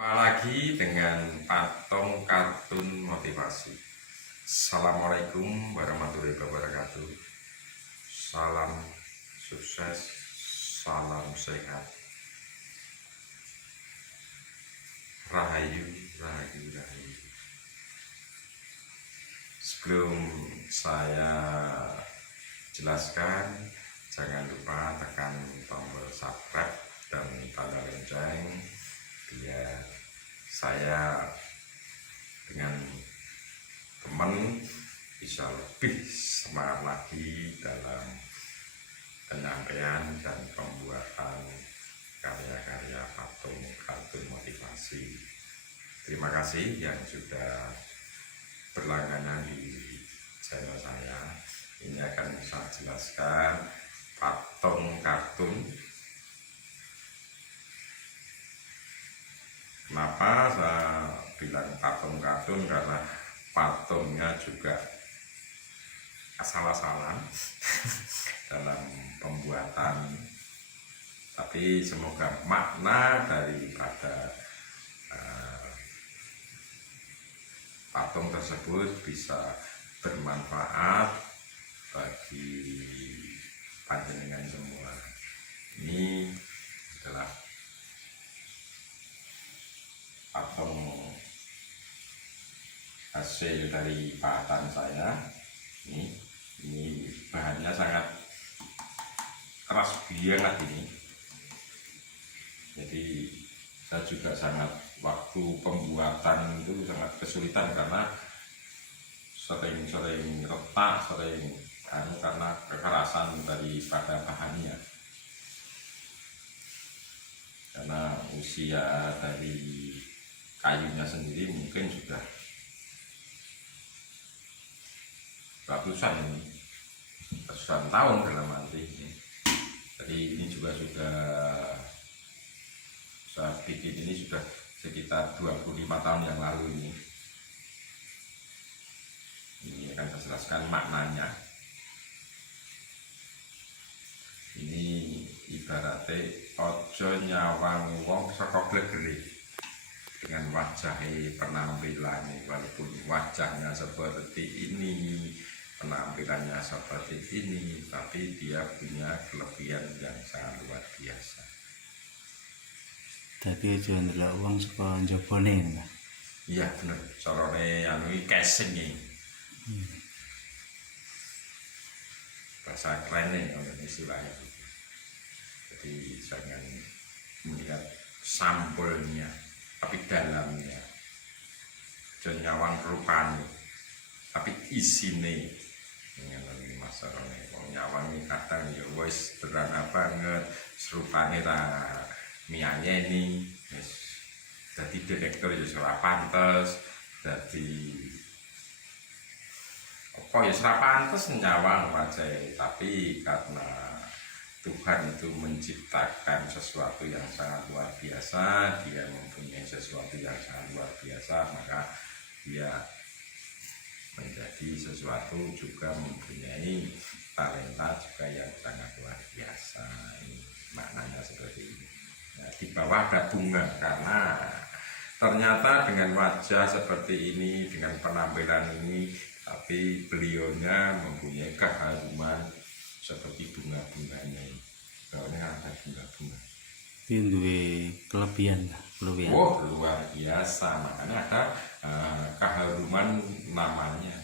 Apalagi dengan patung kartun motivasi. Assalamualaikum warahmatullahi wabarakatuh. Salam sukses, salam sehat. Rahayu, rahayu, rahayu. Sebelum saya jelaskan, jangan lupa tekan tombol subscribe dan tanda lonceng biar saya dengan teman bisa lebih semangat lagi dalam penyampaian dan pembuatan karya-karya patung kartun motivasi. Terima kasih yang sudah berlangganan di channel saya. Ini akan saya jelaskan patung kartun. Kenapa saya bilang patung kartun? Karena patungnya juga asal-asalan dalam pembuatan, tapi semoga makna daripada patung tersebut bisa bermanfaat bagi panjenengan semua. Ini adalah patung hasil dari pahatan saya. Ini bahannya sangat keras banget ini. Jadi saya juga sangat, waktu pembuatan itu sangat kesulitan karena sering retak, karena kekerasan daripada bahannya. Karena usia dari kayunya sendiri mungkin sudah ratusan tahun dalam arti ini. Jadi ini juga sudah saya bikin ini sudah sekitar 25 tahun yang lalu ini. Ini akan saya jelaskan maknanya. Ini ibaratnya ojo nyawang wong saka glegere dengan wajah penampilannya, walaupun wajahnya seperti ini, penampilannya seperti ini, tapi dia punya kelebihan yang sangat luar biasa. Tapi aja ndelok wong saka njabane. Iya bener, carane anu iki casing iki. Bahasa kerennya kalau istilahnya. Jadi jangan melihat sampulnya, tapi dalamnya. Jangan nyawang rupanya, tapi isine. Ini masalahnya. Kalau nyawang ini kadang ya wis sederhana banget, serupane ta miyanyeni, jadi direktur ya ora pantes, jadi apa ya ora pantes nyawang wajah, tapi karena Tuhan itu menciptakan sesuatu yang sangat luar biasa, dia mempunyai sesuatu yang sangat luar biasa, maka dia menjadi sesuatu juga mempunyai talenta juga yang sangat luar biasa. Ini maknanya seperti ini. Nah, di bawah ada bunga karena ternyata dengan wajah seperti ini, dengan penampilan ini, tapi beliaunya mempunyai keharuman seperti bunga-bunganya. Bawahnya ada bunga-bunga. Tapi duwe kelebihan. Oh luar biasa, makanya ada keharuman namanya.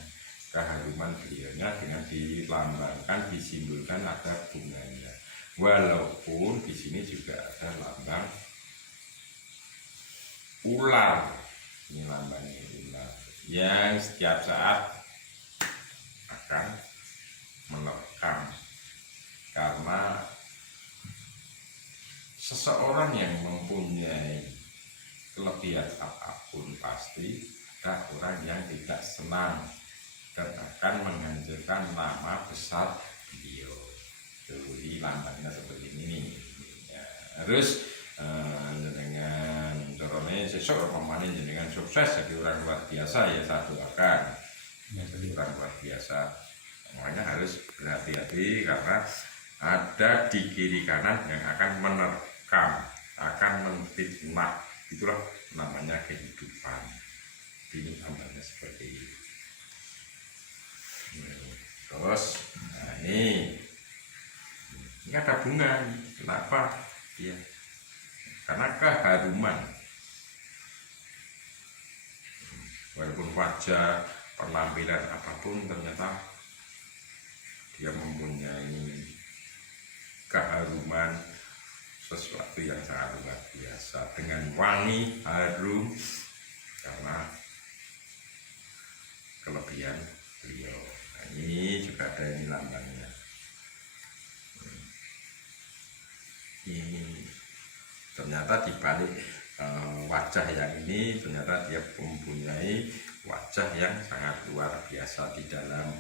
Keharuman beliaunya dengan dilambangkan, disimbolkan ada bunganya. Walaupun di sini juga ada lambang ular. Ini lambangnya ular yang setiap saat akan menerkam, karena seseorang yang mempunyai kelebihan apapun pasti ada orang yang tidak senang dan akan menghancurkan nama besar beliau. Jadi lambangnya seperti ini. Ya, harus dengan corone sesuk pemanen dengan sukses jadi orang luar biasa, ya saya doakan ya, jadi orang luar biasa. Makanya harus berhati-hati karena ada di kiri kanan yang akan menerkam, akan menfitnah, itulah namanya kehidupan. Ini gambarnya seperti ini. Terus nah ini ada bunga. Kenapa? Ya, karena keharuman. Walaupun wajah, penampilan apapun, ternyata dia mempunyai keharuman, sesuatu yang sangat luar biasa, dengan wangi, harum, karena kelebihan beliau. Nah, ini juga ada ini lambangnya. Ini ternyata di balik wajah yang ini, ternyata dia mempunyai wajah yang sangat luar biasa di dalam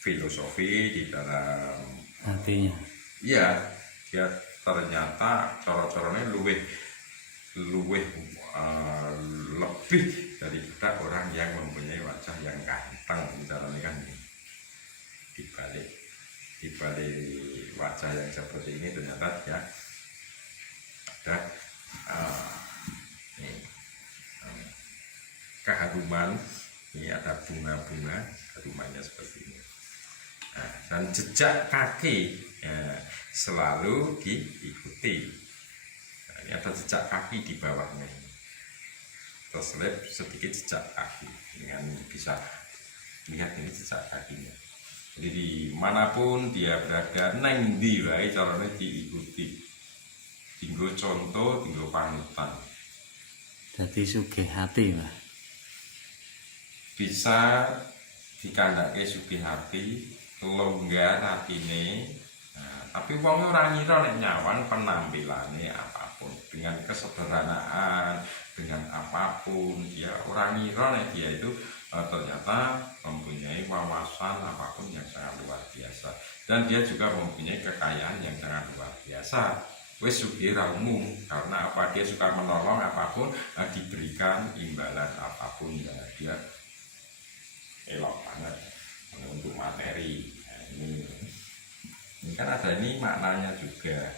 filosofi, di dalam Artinya iya, dia ternyata cara-caranya lebih lebih daripada orang yang mempunyai wajah yang ganteng. Caranya kan ini. Di balik wajah yang seperti ini ternyata dia ada keharuman. Ini ada bunga-bunga, harumannya seperti ini. Nah, dan jejak kaki selalu diikuti. Nah, ini ada jejak kaki di bawahnya ini. Terselip sedikit jejak kaki, dengan bisa lihat ini jejak kakinya. Jadi dimanapun dia berada, neng di wae caranya diikuti. Tinggal contoh, tinggal panutan. jadi sugih hati Mbah. Bisa dikandake sugih hati, longgar hatine. Nah, tapi wong ora ngira nek nyawang penampilannya apapun, dengan kesederhanaan, dengan apapun, dia orang ngira nek dia itu ternyata mempunyai wawasan apapun yang sangat luar biasa, dan dia juga mempunyai kekayaan yang sangat luar biasa. Wes sugih ra umum, karena apa, dia suka menolong apapun, diberikan imbalan apapun, ya dia elok banget untuk materi. Nah, ini kan ada ini maknanya juga.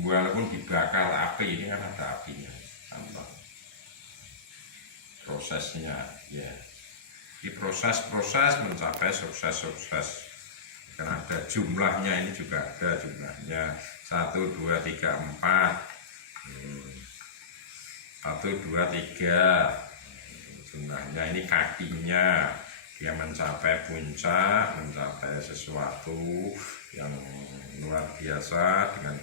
Walaupun dibakar api, ini kan ada apinya, contoh prosesnya, ya. Di proses-proses mencapai sukses-sukses. Kan ada jumlahnya, ini juga ada jumlahnya 1, 2, 3, 4 1, 2, 3 jumlahnya. Ini kakinya, dia mencapai puncak, mencapai sesuatu yang luar biasa dengan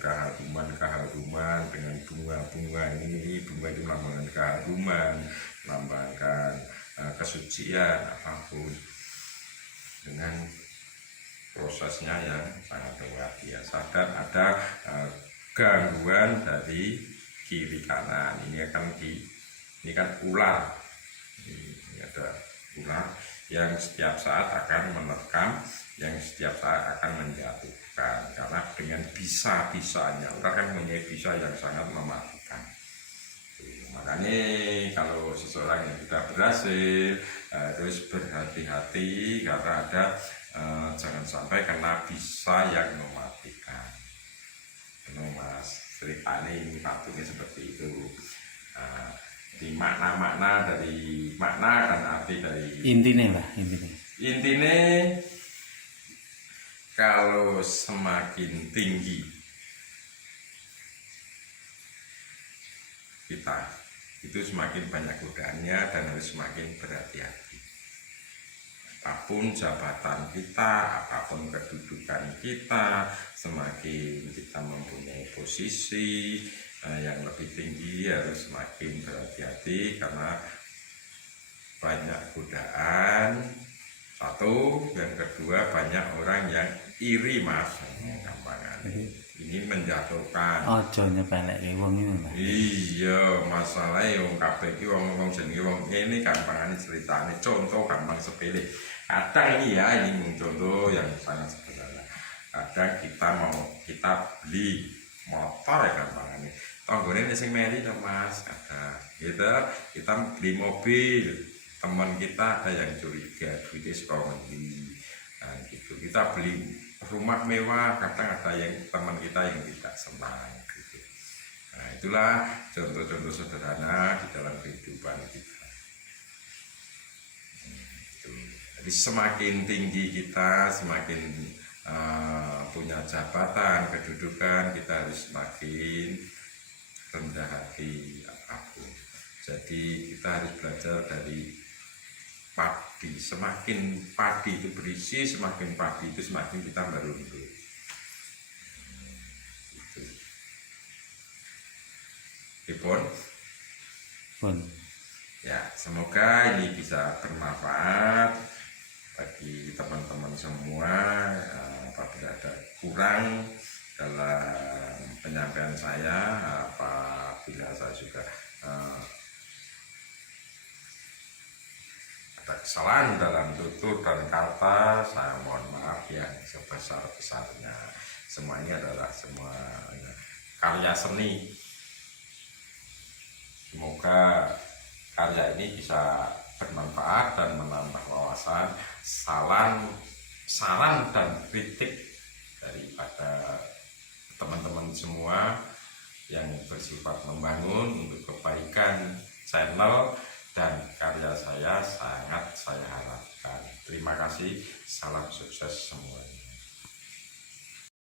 keharuman, dengan bunga-bunga ini. Bunga itu melambangkan keharuman, melambangkan kesucian apapun, dengan prosesnya yang sangat luar biasa. Dan ada gangguan dari kiri kanan. Ini kan ular. Ini ada ular yang setiap saat akan menerkam, yang setiap saat akan menjatuhkan. Karena dengan bisa-bisanya, ular kan mempunyai bisa yang sangat mematikan. Makanya kalau seseorang yang sudah berhasil harus berhati-hati, karena ada jangan sampai kena bisa yang mematikan. Mas ceritanya ini patungnya seperti itu. Di makna-makna dari makna dan arti dari Intinya Mbah, intinya kalau semakin tinggi kita, itu semakin banyak godaannya dan harus semakin berhati-hati. Apapun jabatan kita, apapun kedudukan kita, semakin kita mempunyai posisi yang lebih tinggi, harus semakin berhati-hati, karena banyak godaan. Satu, yang kedua, banyak orang yang iri, Mas. Gampangan ini menjatuhkan. Ojo nyepelekke wong ini Mbah. Iya, masalahnya wong kabeh iki wong jenenge wong ngene gampangane ceritane, contoh gampang sepele. Kadang ini ya, ini contoh yang sangat sederhana. Kadang kita beli motor ya gampangane. Tanggone sing meri to Mas, kadang kita beli mobil, teman kita ada yang curiga duitnya sekolah ngendi. Nah, gitu. Kita beli rumah mewah, kadang ada yang teman kita yang tidak senang gitu. Nah, itulah contoh-contoh sederhana di dalam kehidupan kita. Itu. Jadi semakin tinggi kita, semakin punya jabatan, kedudukan, kita harus semakin rendah hati apapun. Jadi kita harus belajar dari padi. Semakin padi itu berisi, semakin padi itu semakin kita merunduk. Ipun, Pun. ya semoga ini bisa bermanfaat bagi teman-teman semua. Apabila ada kurang dalam penyampaian saya, apabila saya juga ada kesalahan dalam tutur dan kata, saya mohon maaf yang sebesar-besarnya. Semua ini adalah semua karya seni. Semoga karya ini bisa bermanfaat dan menambah wawasan, saran dan kritik daripada teman-teman semua yang bersifat membangun untuk kebaikan channel dan karya saya sangat saya harapkan. Terima kasih, salam sukses semuanya.